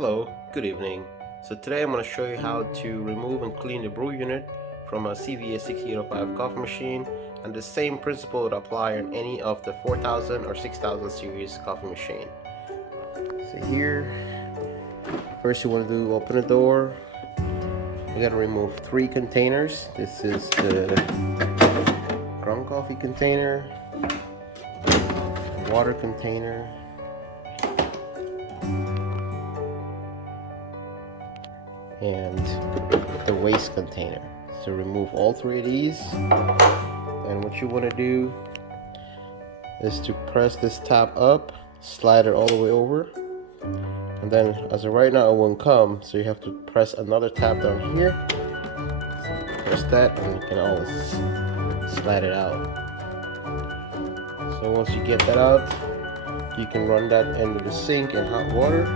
Hello, good evening. So today I'm going to show you how to remove and clean the brew unit from a CVA 6805 coffee machine, and the same principle would apply on any of the 4000 or 6000 series coffee machine. So here, first you want to do, open the door. You got to remove 3 containers. This is the ground coffee container, water container, and the waste container. So remove all 3 of these, and what you want to do is to press this tab up, slide it all the way over, and then as of right now it won't come, so you have to press another tab down here. So press that and you can always slide it out. So once you get that out, you can run that into the sink in hot water.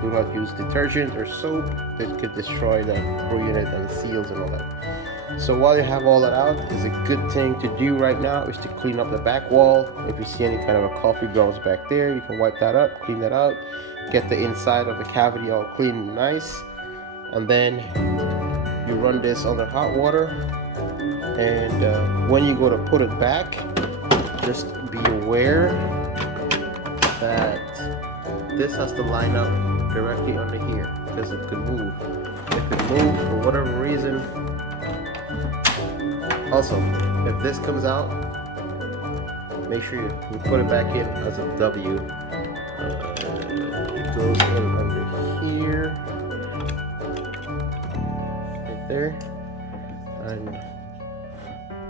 Do not use detergent or soap. That could destroy the brew unit and the seals and all that. So while you have all that out, is a good thing to do right now is to clean up the back wall. If you see any kind of a coffee grounds back there, you can wipe that up, clean that out, get the inside of the cavity all clean and nice, and then you run this under hot water. And when you go to put it back, just be aware that this has to line up directly under here, because it could move. If it moves for whatever reason, also if this comes out, make sure you put it back in as a W. It goes in under here, right there, and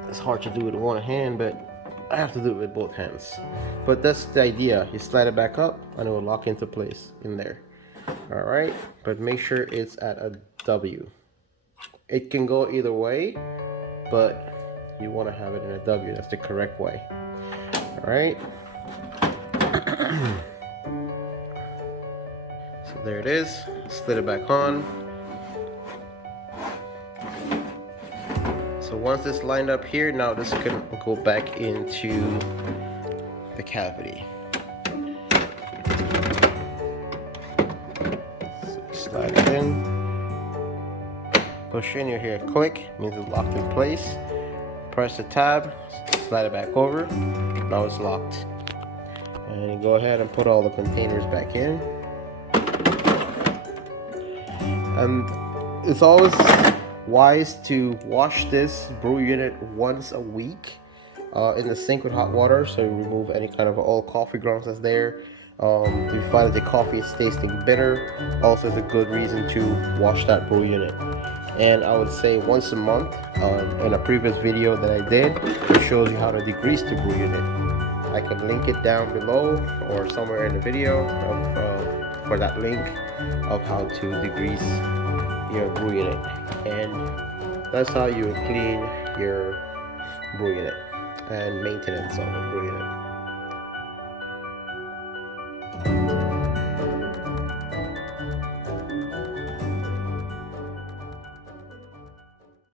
it's hard to do with one hand, but I have to do it with both hands. But that's the idea. You slide it back up and it will lock into place in there. Alright, but make sure it's at a W. It can go either way, but you want to have it in a W. That's the correct way. Alright. So there it is. Slid it back on. So once it's lined up here, now this can go back into the cavity. So slide it in, push in, you hear a click, means it's locked in place. Press the tab, slide it back over, now it's locked. And you go ahead and put all the containers back in. And it's always wise to wash this brew unit once a week in the sink with hot water, so you remove any kind of all coffee grounds that's there. If you find that the coffee is tasting bitter, also is a good reason to wash that brew unit. And I would say once a month. In a previous video that I did, it shows you how to degrease the brew unit. I can link it down below or somewhere in the video for that link of how to degrease your brew unit. And that's how you clean your brew unit and maintenance of a brew unit.